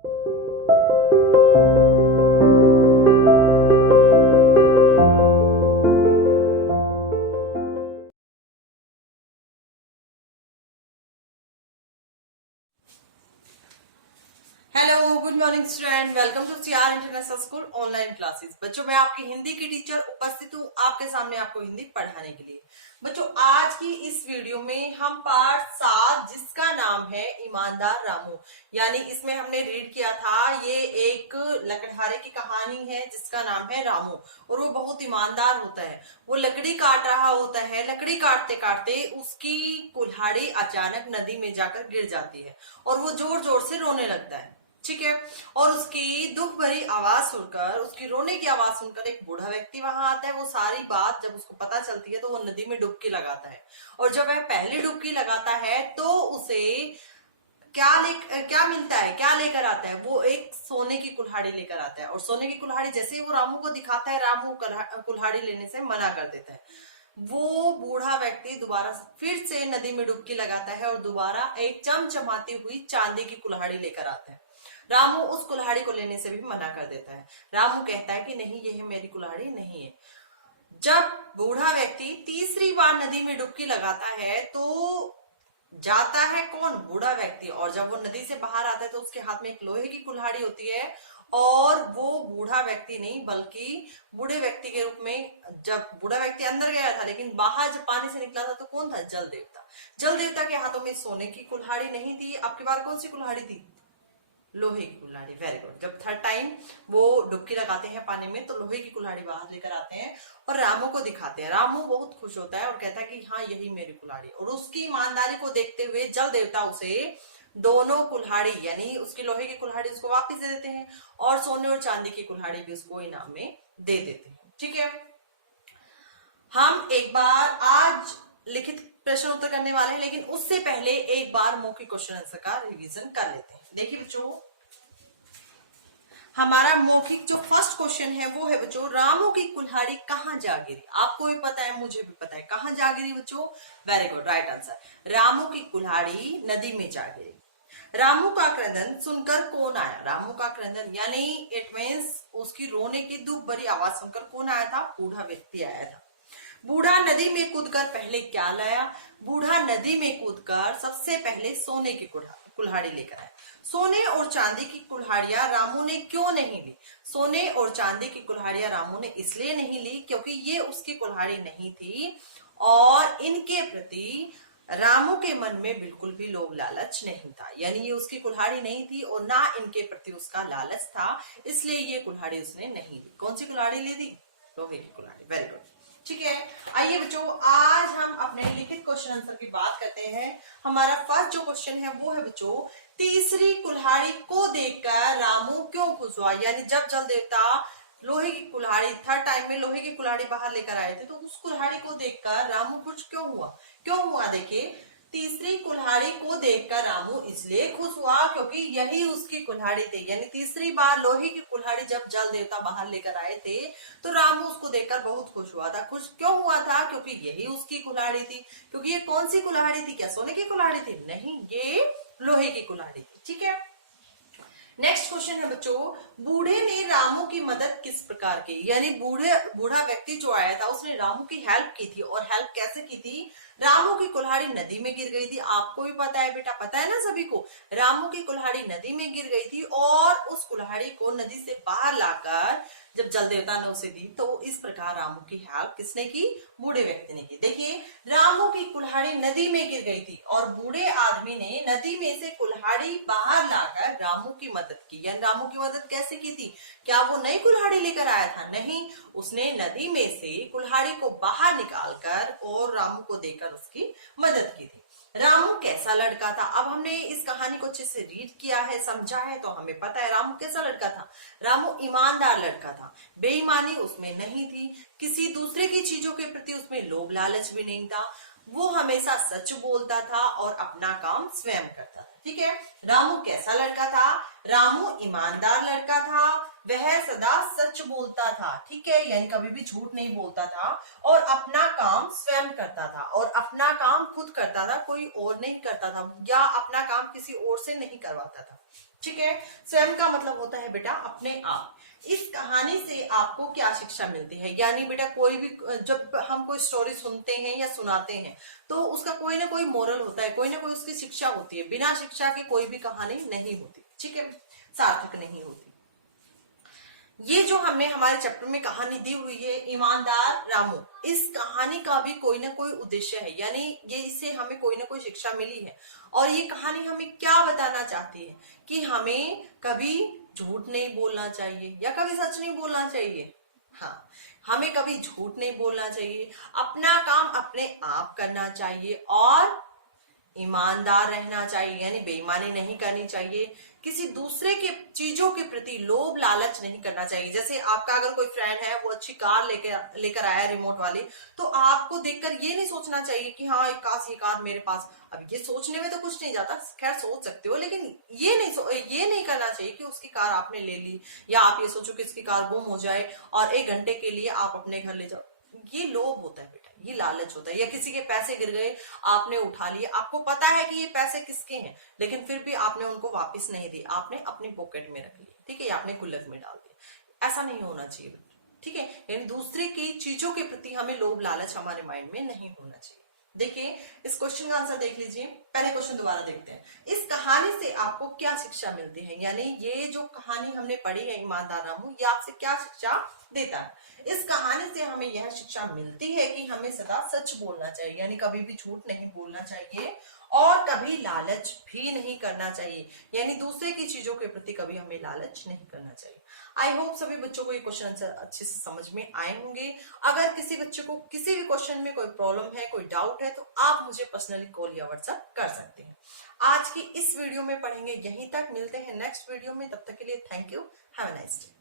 Hello, good morning student. Welcome to CR international school online classes. बच्चों, मैं आपकी हिंदी की टीचर उपस्थित हूँ आपके सामने आपको हिंदी पढ़ाने के लिए। बच्चों, आज की इस वीडियो में हम पार्ट 7 जिसका नाम है ईमानदार रामू, यानी इसमें हमने रीड किया था, ये एक लकड़हारे की कहानी है जिसका नाम है रामू और वो बहुत ईमानदार होता है। वो लकड़ी काट रहा होता है, लकड़ी काटते काटते उसकी कुल्हाड़ी अचानक नदी में जाकर गिर जाती है और वो जोर जोर से रोने लगता है। ठीक है। और उसकी दुख भरी आवाज सुनकर, उसकी रोने की आवाज सुनकर एक बूढ़ा व्यक्ति वहां आता है। वो सारी बात जब उसको पता चलती है तो वो नदी में डुबकी लगाता है और जब वह पहली डुबकी लगाता है तो उसे क्या मिलता है, क्या लेकर आता है? वो एक सोने की कुल्हाड़ी लेकर आता है और सोने की कुल्हाड़ी जैसे ही वो रामू को दिखाता है, रामू कुल्हाड़ी लेने से मना कर देता है। वो बूढ़ा व्यक्ति दोबारा फिर से नदी में डुबकी लगाता है और दोबारा एक चमचमाती हुई चांदी की कुल्हाड़ी लेकर आता है। रामू उस कुल्हाड़ी को लेने से भी मना कर देता है। रामू कहता है कि नहीं, यह मेरी कुल्हाड़ी नहीं है। जब बूढ़ा व्यक्ति तीसरी बार नदी में डुबकी लगाता है तो जाता है कौन? बूढ़ा व्यक्ति। और जब वो नदी से बाहर आता है तो उसके हाथ में एक लोहे की कुल्हाड़ी होती है और वो बूढ़ा व्यक्ति नहीं बल्कि बूढ़े व्यक्ति के रूप में, जब बूढ़ा व्यक्ति अंदर गया था लेकिन बाहर जब पानी से निकला था तो कौन था? जल देवता। जल देवता के हाथों में सोने की कुल्हाड़ी नहीं थी। अब की बार कौन सी कुल्हाड़ी थी? लोहे की कुल्हाड़ी। Very good. जब थर्ड टाइम वो डुबकी लगाते हैं पानी में तो लोहे की कुल्हाड़ी बाहर लेकर आते हैं और रामू को दिखाते हैं। रामू बहुत खुश होता है और कहता है कि हाँ, यही मेरी कुल्हाड़ी। और उसकी ईमानदारी को देखते हुए जल देवता उसे दोनों कुल्हाड़ी, यानी उसकी लोहे की कुल्हाड़ी उसको वापस दे देते हैं और सोने और चांदी की कुल्हाड़ी भी उसको इनाम में दे देते हैं। ठीक है। हम एक बार आज लिखित प्रश्न उत्तर करने वाले हैं, लेकिन उससे पहले एक बार मौखिक क्वेश्चन आंसर का रिवीजन कर लेते हैं। देखिए बच्चों, हमारा मौखिक जो फर्स्ट क्वेश्चन है वो है बच्चों, रामू की कुल्हाड़ी कहाँ जा गिरी? आपको भी पता है, मुझे भी पता है। कहाँ जा गिरी बच्चों? Very good, right answer. Ramu की कुल्हाड़ी नदी में जा गिरी। रामू का क्रंदन सुनकर कौन आया? रामू का क्रंदन यानी इट मीन्स उसकी रोने की दुख भरी आवाज सुनकर कौन आया था? बूढ़ा व्यक्ति आया था। बूढ़ा नदी में कूदकर पहले क्या लाया? बूढ़ा नदी में कूदकर सबसे पहले सोने की कुल्हाड़ी लेकर आया। सोने और चांदी की कुल्हाड़ियां रामू ने क्यों नहीं ली? सोने और चांदी की कुल्हाड़ियां रामू ने इसलिए नहीं ली क्योंकि ये उसकी कुल्हाड़ी नहीं थी और इनके प्रति रामू के मन में बिल्कुल भी लोभ लालच नहीं था। यानी ये उसकी कुल्हाड़ी नहीं थी और ना इनके प्रति उसका लालच था, इसलिए ये कुल्हाड़ी उसने नहीं ली। कौन सी कुल्हाड़ी ली थी? लोहे की कुल्हाड़ी। Very good. ठीक है। आइए बच्चों, आज हम अपने लिखित क्वेश्चन आंसर की बात करते हैं। हमारा फर्स्ट जो क्वेश्चन है वो है बच्चों, तीसरी कुल्हाड़ी को देखकर रामू क्यों खुश हुआ? यानी जब जल देवता लोहे की कुल्हाड़ी थर्ड टाइम में लोहे की कुल्हाड़ी बाहर लेकर आए थे तो उस कुल्हाड़ी को देखकर रामू खुश क्यों हुआ? क्यों हुआ? देखिए, तीसरी कुल्हाड़ी को देखकर रामू इसलिए खुश हुआ क्योंकि यही उसकी कुल्हाड़ी थी। यानी तीसरी बार लोहे की कुल्हाड़ी जब जल देवता बाहर लेकर आए थे तो रामू उसको देखकर बहुत खुश हुआ था। खुश क्यों हुआ था? क्योंकि यही उसकी कुल्हाड़ी थी। क्योंकि ये कौन सी कुल्हाड़ी थी? क्या सोने की कुल्हाड़ी थी? नहीं, ये लोहे की कुल्हाड़ी थी। ठीक है। नेक्स्ट क्वेश्चन है बच्चों, बूढ़े ने रामू की मदद किस प्रकार की? यानी बूढ़ा व्यक्ति जो आया था उसने रामू की हेल्प की थी। और हेल्प कैसे की थी? रामू की कुल्हाड़ी नदी में गिर गई थी। आपको भी पता है बेटा, पता है ना सभी को, रामू की कुल्हाड़ी नदी में गिर गई थी और उस कुल्हाड़ी को नदी से बाहर लाकर जब जल देवता ने उसे दी तो इस प्रकार रामू की हेल्प किसने की? बूढ़े व्यक्ति ने की। देखिए, रामू की कुल्हाड़ी नदी में गिर गई थी और बूढ़े आदमी ने नदी में से कुल्हाड़ी बाहर लाकर रामू की मदद की। यानी रामू की मदद कैसे की थी? क्या वो नई कुल्हाड़ी लेकर आया था? नहीं, उसने नदी में से कुल्हाड़ी को बाहर निकालकर और रामू को देकर उसकी मदद की थी। रामू कैसा लड़का था? अब हमने इस कहानी को अच्छे से रीड किया है, समझा है, तो हमें पता है रामू कैसा लड़का था। रामू ईमानदार लड़का था, बेईमानी उसमें नहीं थी, किसी दूसरे की चीजों के प्रति उसमें लोभ लालच भी नहीं था, वो हमेशा सच बोलता था और अपना काम स्वयं करता था। ठीक है। रामू कैसा लड़का था? रामू ईमानदार लड़का था, वह सदा सच बोलता था, ठीक है, यानी कभी भी झूठ नहीं बोलता था, और अपना काम स्वयं करता था, और अपना काम खुद करता था, कोई और नहीं करता था, या अपना काम किसी और से नहीं करवाता था, ठीक है। स्वयं का मतलब होता है बेटा अपने आप। इस कहानी से आपको क्या शिक्षा मिलती है, यानी बेटा कोई भी जब हम कोई स्टोरी सुनते हैं या सुनाते हैं तो उसका कोई ना कोई मोरल होता है, कोई ना कोई उसकी शिक्षा होती है। बिना शिक्षा के कोई भी कहानी नहीं होती, ठीक है, सार्थक नहीं होती। ये जो हमने हमारे चैप्टर में कहानी दी हुई है ईमानदार रामू, इस कहानी का भी कोई ना कोई उद्देश्य है, यानी ये इससे हमें कोई ना कोई शिक्षा मिली है। और ये कहानी हमें क्या बताना चाहती है कि हमें कभी झूठ नहीं बोलना चाहिए या कभी सच नहीं बोलना चाहिए। हाँ, हमें कभी झूठ नहीं बोलना चाहिए, अपना काम अपने आप करना चाहिए, और ईमानदार रहना चाहिए, यानी बेईमानी नहीं करनी चाहिए, किसी दूसरे के चीजों के प्रति लोभ लालच नहीं करना चाहिए। जैसे आपका अगर कोई फ्रेंड है वो अच्छी कार लेकर आया रिमोट वाली, तो आपको देखकर ये नहीं सोचना चाहिए कि हाँ काश ये कार मेरे पास। अब ये सोचने में तो कुछ नहीं जाता, खैर सोच सकते हो, लेकिन ये नहीं करना चाहिए कि उसकी कार आपने ले ली, या आप ये सोचो कि इसकी कार गुम हो जाए और 1 घंटे के लिए आप अपने घर ले जाओ। ये लोभ होता है बेटा, ये लालच होता है। या किसी के पैसे गिर गए, आपने उठा लिए, आपको पता है कि ये पैसे किसके हैं, लेकिन फिर भी आपने उनको वापस नहीं दिए, आपने अपनी पॉकेट में रख लिए, ठीक है, या आपने गुल्लक में डाल दिया। ऐसा नहीं होना चाहिए, ठीक है। यानी दूसरे की चीजों के प्रति हमें लोभ लालच हमारे माइंड में नहीं होना चाहिए। देखिए इस क्वेश्चन का आंसर देख लीजिए। पहले क्वेश्चन दोबारा देखते हैं। इस कहानी से आपको क्या शिक्षा मिलती है, यानी ये जो कहानी हमने पढ़ी है ईमानदार रामू, ये आपसे क्या शिक्षा देता है। इस कहानी से हमें यह शिक्षा मिलती है कि हमें सदा सच बोलना चाहिए, यानी कभी भी झूठ नहीं बोलना चाहिए, और कभी लालच भी नहीं करना चाहिए, यानी दूसरे की चीजों के प्रति कभी हमें लालच नहीं करना चाहिए। आई होप सभी बच्चों को ये क्वेश्चन आंसर अच्छे से समझ में आए होंगे। अगर किसी बच्चे को किसी भी क्वेश्चन में कोई प्रॉब्लम है, कोई डाउट है, तो आप मुझे पर्सनली कॉल या व्हाट्सएप कर सकते हैं। आज की इस वीडियो में पढ़ेंगे यहीं तक, मिलते हैं नेक्स्ट वीडियो में, तब तक के लिए thank you, have a nice day.